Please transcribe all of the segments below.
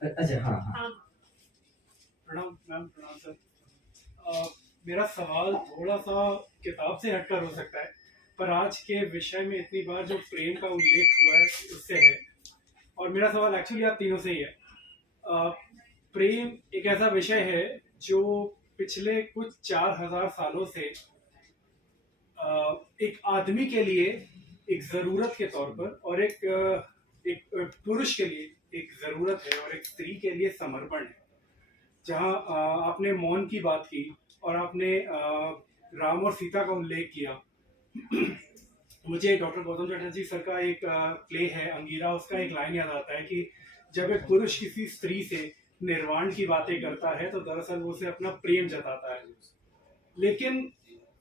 अच्छा, हाँ हाँ। हाँ। प्रणाम मैम, प्रणाम सर। मेरा सवाल थोड़ा सा किताब से हटकर हो सकता है, पर आज के विषय में इतनी बार जो प्रेम का उल्लेख हुआ है उससे है। और मेरा सवाल एक्चुअली आप तीनों से ही है। अ, प्रेम एक ऐसा विषय है जो पिछले कुछ 4,000 सालों से एक आदमी के लिए एक ज़रूरत के तौर पर, और एक पुरुष के लिए एक ज़रूरत है, और एक स्त्री के लिए समर्पण है। जहाँ आपने मौन की बात की, और आपने राम और सीता का उल्लेख किया। मुझे डॉक्टर गौतम चटर्जी सर का एक प्ले है अंगीरा, उसका एक लाइन याद आता है कि जब एक पुरुष किसी स्त्री से निर्वाण की बातें करता है तो दरअसल वो उसे अपना प्रेम जताता है। लेकिन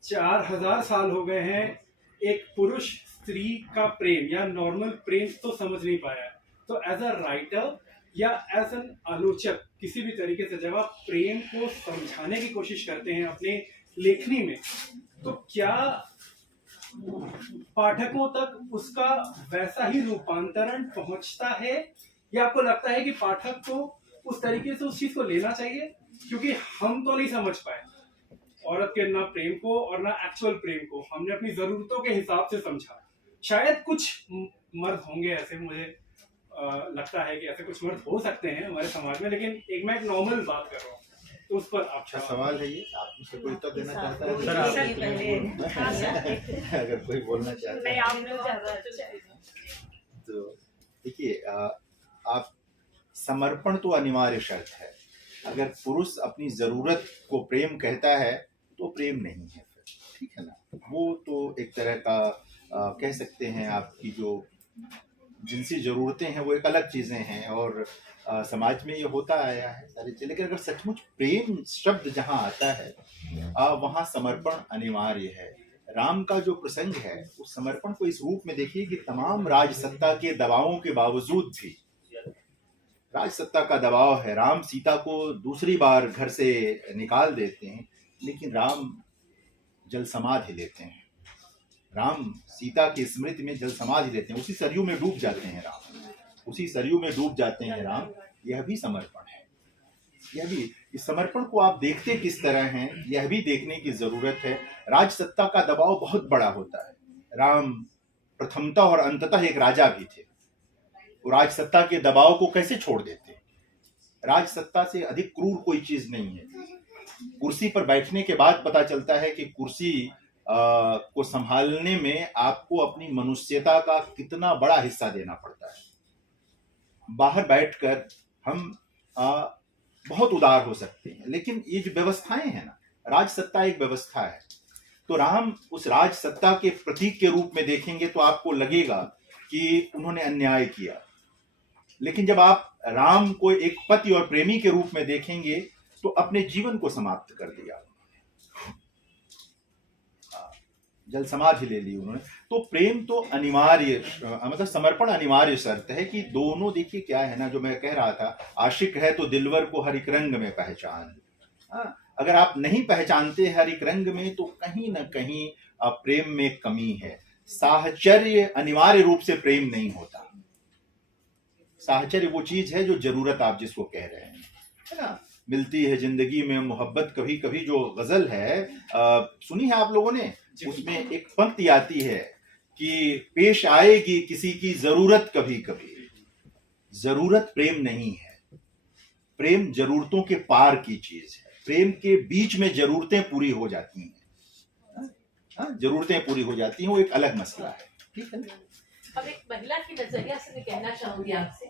4,000 साल हो गए हैं, एक पुरुष स्त्री का प्रेम या नॉर्मल प्रेम तो समझ नहीं पाया है। तो एज अ राइटर या एज एन आलोचक, किसी भी तरीके से जब आप प्रेम को समझाने की कोशिश करते हैं अपने लेखनी में, तो क्या पाठकों तक उसका वैसा ही रूपांतरण पहुंचता है, या आपको लगता है कि पाठक को उस तरीके से उस चीज को लेना चाहिए? क्योंकि हम तो नहीं समझ पाए औरत के ना प्रेम को और ना एक्चुअल प्रेम को, हमने अपनी जरूरतों के हिसाब से समझा। शायद कुछ मर्द होंगे ऐसे, मुझे लगता है कि ऐसे कुछ मर्द हो सकते हैं हमारे समाज में, लेकिन मैं एक नॉर्मल बात कर रहा हूँ, तो उस पर आप अच्छा सवाल है ये। आप मुझसे कोई उत्तर देना चाहता है? सर, अगर कोई बोलना चाहता है तो देखिए, आप समर्पण तो अनिवार्य शर्त है। अगर पुरुष अपनी जरूरत को प्रेम कहता है तो प्रेम नहीं है फिर, ठीक है ना। वो तो एक तरह का कह सकते हैं, आपकी जो जिनसी जरूरतें हैं वो एक अलग चीजें हैं, और समाज में ये होता आया है सारी चीजें। लेकिन अगर सचमुच प्रेम शब्द जहाँ आता है वहाँ समर्पण अनिवार्य है। राम का जो प्रसंग है उस समर्पण को इस रूप में देखिए कि तमाम राजसत्ता के दबावों के बावजूद भी, राजसत्ता का दबाव है, राम सीता को दूसरी बार घर से निकाल देते हैं, लेकिन राम जल समाधि लेते हैं। राम सीता की स्मृति में जल समाधि लेते हैं, उसी सरयू में डूब जाते हैं राम, उसी सरयू में डूब जाते हैं राम। यह भी समर्पण है। यह भी, इस समर्पण को आप देखते किस तरह हैं यह भी देखने की जरूरत है। राजसत्ता का दबाव बहुत बड़ा होता है। राम प्रथमतः और अंततः एक राजा भी थे। वो राजसत्ता के दबाव को कैसे छोड़ देते? राजसत्ता से अधिक क्रूर कोई चीज नहीं है। कुर्सी पर बैठने के बाद पता चलता है कि कुर्सी को संभालने में आपको अपनी मनुष्यता का कितना बड़ा हिस्सा देना पड़ता है। बाहर बैठकर हम बहुत उदार हो सकते हैं, लेकिन ये जो व्यवस्थाएं हैं ना, राजसत्ता एक व्यवस्था है। तो राम उस राजसत्ता के प्रतीक के रूप में देखेंगे तो आपको लगेगा कि उन्होंने अन्याय किया। लेकिन जब आप राम को एक पति और प्रेमी के रूप में देखेंगे तो अपने जीवन को समाप्त कर दिया, जल समाधि ले ली उन्होंने। तो प्रेम तो अनिवार्य, मतलब समर्पण अनिवार्य शर्त है कि दोनों, देखिए क्या है ना, जो मैं कह रहा था, आशिक है तो दिलवर को हर एक रंग में पहचान। अगर आप नहीं पहचानते हर एक रंग में तो कहीं ना कहीं प्रेम में कमी है। साहचर्य अनिवार्य रूप से प्रेम नहीं होता। साहचर्य वो चीज है जो जरूरत आप जिसको कह रहे हैं, है ना। मिलती है जिंदगी में मोहब्बत कभी कभी, जो गजल है सुनी है आप लोगों ने? उसमें एक पंक्ति आती है कि पेश आएगी किसी की जरूरत कभी कभी। जरूरत प्रेम नहीं है। प्रेम जरूरतों के पार की चीज है। प्रेम के बीच में जरूरतें पूरी हो जाती हैं। जरूरतें पूरी हो जाती हैं, वो एक अलग मसला है, ठीक है। अब एक महिला की नजरिया से मैं कहना चाहूंगी आपसे,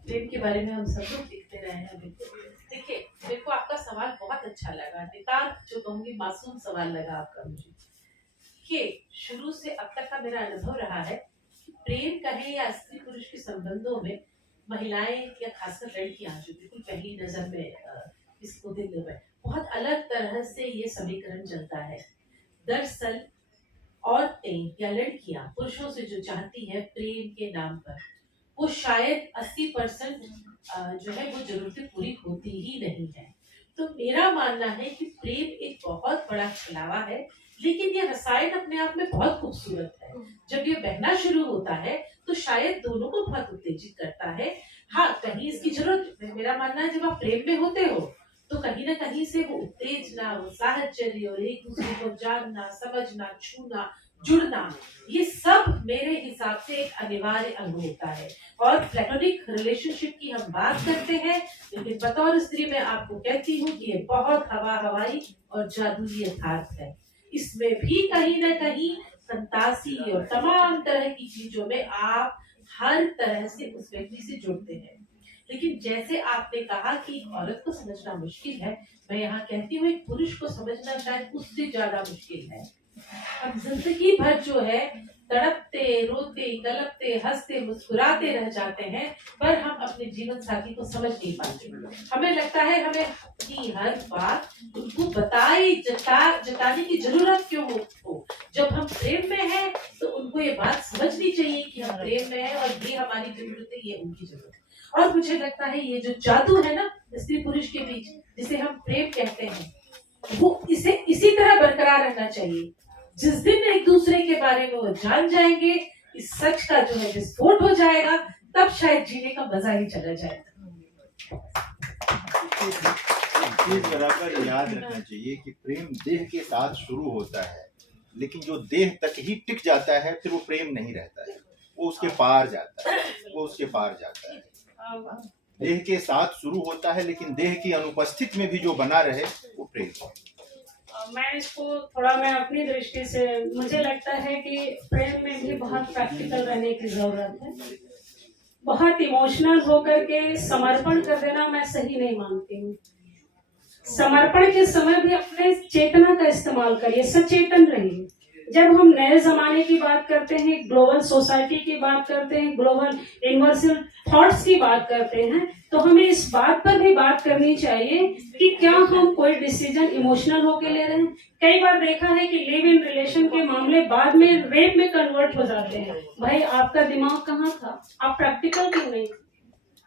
प्रेम के बारे में हम सब लोग लिखते रहे हैं। देखिए, मेरे को आपका सवाल बहुत अच्छा लगा, नितांत जो कहूंगी मासूम सवाल लगा आपका मुझे। कि शुरू से अब तक का मेरा अनुभव रहा है कि प्रेम कहे या स्त्री पुरुष के संबंधों में महिलाएं या खासकर लड़कियां जो बिल्कुल पहली नजर में इसको दिल में बहुत अलग तरह से ये समीकरण चलता है। दरअसल औरतें या लड़कियां पुरुषों से जो चाहती है प्रेम के नाम पर, वो शायद 80% जो है वो जरूरतें पूरी होती ही नहीं है। तो मेरा मानना है कि प्रेम एक बहुत बड़ा छलावा है, लेकिन ये रसायन अपने आप में बहुत खूबसूरत है। जब ये बहना शुरू होता है तो शायद दोनों को बहुत उत्तेजित करता है। हाँ, कहीं इसकी जरूरत, मेरा मानना है जब आप प्रेम में होते हो तो कहीं ना कहीं से वो उत्तेजना, वो साहचर्य और एक दूसरे को जानना, समझना, छूना, जुड़ना, ये सब मेरे हिसाब से एक अनिवार्य अंग होता है। और प्लेटोनिक रिलेशनशिप की हम बात करते हैं, लेकिन बतौर स्त्री मैं आपको कहती हूँ कि ये बहुत हवाई और जादुई यथार्थ है। इसमें भी कहीं ना कहीं फंतासी और तमाम तरह की चीजों में आप हर तरह से उस व्यक्ति से जुड़ते हैं। लेकिन जैसे आपने कहा कि औरत को समझना मुश्किल है, मैं यहाँ कहती हूँ एक पुरुष को समझना शायद उससे ज्यादा मुश्किल है। हम जिंदगी भर जो है तड़पते, रोते, तड़पते, हंसते, मुस्कुराते रह जाते हैं, पर हम अपने जीवन साथी को समझ नहीं पाते। हमें लगता है हमें अपनी हर बात उनको जताने की जरूरत क्यों हो। जब हम प्रेम में हैं तो उनको ये बात समझनी चाहिए कि हम प्रेम में हैं और ये हमारी जरूरत है, ये उनकी जरूरत है। और मुझे लगता है ये जो जादू है ना स्त्री पुरुष के बीच, जिसे हम प्रेम कहते हैं, वो इसे इसी तरह बरकरार रहना चाहिए। जिस दिन एक दूसरे के बारे में वो जान जाएंगे, इस सच का जो है विस्फोट हो जाएगा, तब शायद जीने का मजा ही चला जाएगा। चीज बराबर याद रखना चाहिए कि प्रेम देह के साथ शुरू होता है, लेकिन जो देह तक ही टिक जाता है फिर वो प्रेम नहीं रहता है, वो उसके पार जाता है, वो उसके पार जाता है। देह के साथ शुरू होता है लेकिन देह की अनुपस्थिति में भी जो बना रहे वो प्रेम है। मैं इसको थोड़ा, मैं अपनी दृष्टि से मुझे लगता है कि प्रेम में भी बहुत प्रैक्टिकल रहने की जरूरत है। बहुत इमोशनल होकर के समर्पण कर देना मैं सही नहीं मानती हूँ। समर्पण के समय भी अपने चेतना का इस्तेमाल करिए, सचेतन रहिए। जब हम नए जमाने की बात करते हैं, ग्लोबल सोसाइटी की बात करते हैं, ग्लोबल यूनिवर्सल थॉट्स की बात करते हैं, तो हमें इस बात पर भी बात करनी चाहिए कि क्या हम कोई डिसीजन इमोशनल होके ले रहे हैं। कई बार देखा है कि लिव इन रिलेशन के मामले बाद में रेप में कन्वर्ट हो जाते हैं। भाई आपका दिमाग कहाँ था? आप प्रैक्टिकल क्यों नहीं?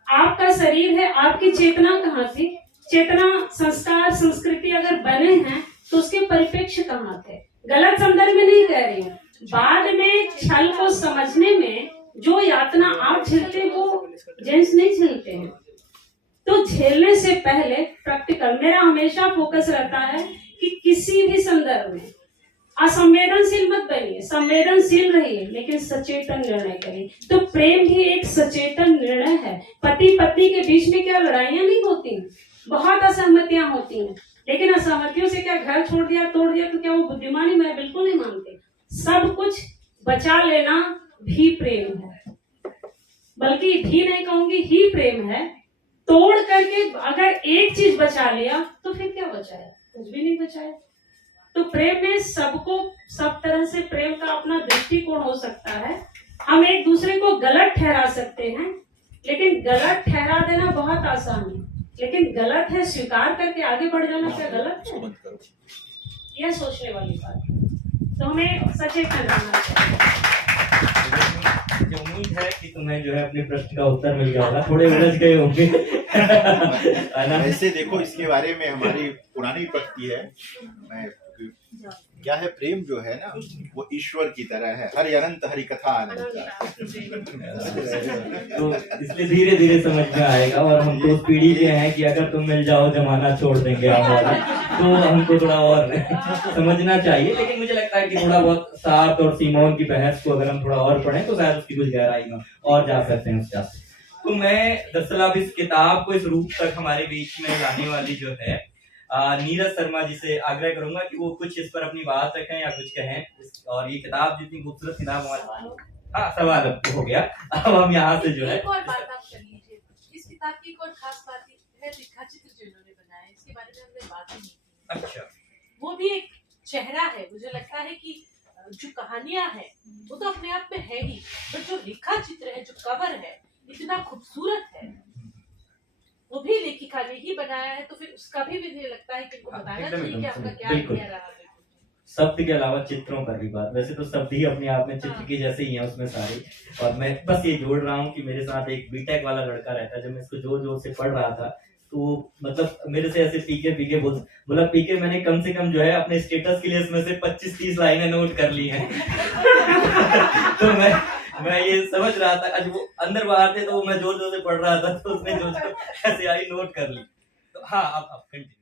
आपका शरीर है, आपकी चेतना कहाँ थी? चेतना, संस्कार, संस्कृति अगर बने हैं तो उसके परिप्रेक्ष्य कहाँ थे? गलत संदर्भ में नहीं कह रही हूँ, बाद में छल को समझने में जो यातना आप झेलते हैं वो जेंट्स नहीं झेलते हैं। तो झेलने से पहले प्रैक्टिकल, मेरा हमेशा फोकस रहता है कि किसी भी संदर्भ में असंवेदनशील मत बनिए, संवेदनशील रहिए, लेकिन सचेतन निर्णय करिए। तो प्रेम भी एक सचेतन निर्णय है। पति पत्नी के बीच में क्या लड़ाइयां नहीं होती, बहुत असहमतियां होती हैं, लेकिन असहमतियों से क्या घर छोड़ दिया, तोड़ दिया तो क्या वो बुद्धिमानी? मैं बिल्कुल नहीं मानती। सब कुछ बचा लेना भी प्रेम है, बल्कि भी नहीं कहूंगी, ही प्रेम है। तोड़ करके अगर एक चीज बचा लिया तो फिर क्या बचाया? कुछ भी नहीं बचाया। तो प्रेम में सबको सब तरह से प्रेम का अपना दृष्टिकोण हो सकता है। हम एक दूसरे को गलत ठहरा सकते हैं, लेकिन गलत ठहरा देना बहुत आसान है, लेकिन गलत है स्वीकार करके आगे बढ़ जाना क्या गलत है? यह सोचने वाली बात है। तो हमें सचेतन रहना चाहिए। मुझे उम्मीद है कि तुम्हें जो है अपने प्रश्न का उत्तर मिल गया होगा, थोड़े उलझ गए होंगे। ऐसे देखो, इसके बारे में हमारी पुरानी पक्ति है। मैं क्या है, प्रेम जो है ना वो ईश्वर की तरह है, हरि अनंत हरि कथा अनंत। तो इसलिए धीरे धीरे समझ में आएगा। और हम तो उस पीढ़ी के हैं कि अगर तुम मिल जाओ जमाना छोड़ देंगे हमारा, तो हमको थोड़ा और समझना चाहिए। लेकिन मुझे लगता है कि थोड़ा बहुत सार्थ और सीमोन की बहस को अगर हम थोड़ा और पढ़ें तो शायद उसकी कुछ गहराई में और जा सकते हैं उसका। तो मैं दरअसल अब इस किताब को इस रूप तक हमारे बीच में लाने वाली जो है नीरज शर्मा जी से आग्रह करूंगा कि वो कुछ इस पर अपनी बात रखें या कुछ कहें। और ये किताब जितनी खूबसूरत किताब हमारे, हाँ सवाल अब हो गया, अब हम यहाँ से जो है एक और बात आप कर लीजिए। इस किताब की एक और खास बात है रेखा चित्र जो इन्होंने बनाया है, इसके बारे में हमने बात ही नहीं की। अच्छा, वो भी एक चेहरा है। मुझे लगता है कि जो कहानियां हैं वो तो अपने आप में है ही, पर जो रेखा चित्र है, जो कवर है, इतना खूबसूरत है, वो भी लेखिका ने ही बनाया है। तो फिर उसका भी मुझे लगता है कि उनको बताना चाहिए कि आपका क्या बिल्कुल। आइडिया रहा। शब्द के अलावा चित्रों पर भी बात, वैसे तो शब्द ही अपने आप में चित्र के जैसे ही हैं उसमें सारे। और मैं बस ये जोड़ रहा हूँ कि मेरे साथ एक बीटेक वाला लड़का रहता है, जब मैं इसको जोर जोर से पढ़ रहा था तो मतलब मेरे से ऐसे पीके बोला पीके मैंने कम से कम जो है अपने स्टेटस के लिए इसमें से 25-30 लाइनें नोट कर ली हैं। तो मैं मैं ये समझ रहा था, आज वो अंदर बाहर थे तो मैं जोर जोर से पढ़ रहा था, तो उसने जो जो ऐसे आई नोट कर ली। तो हाँ, आप कंटिन्यू।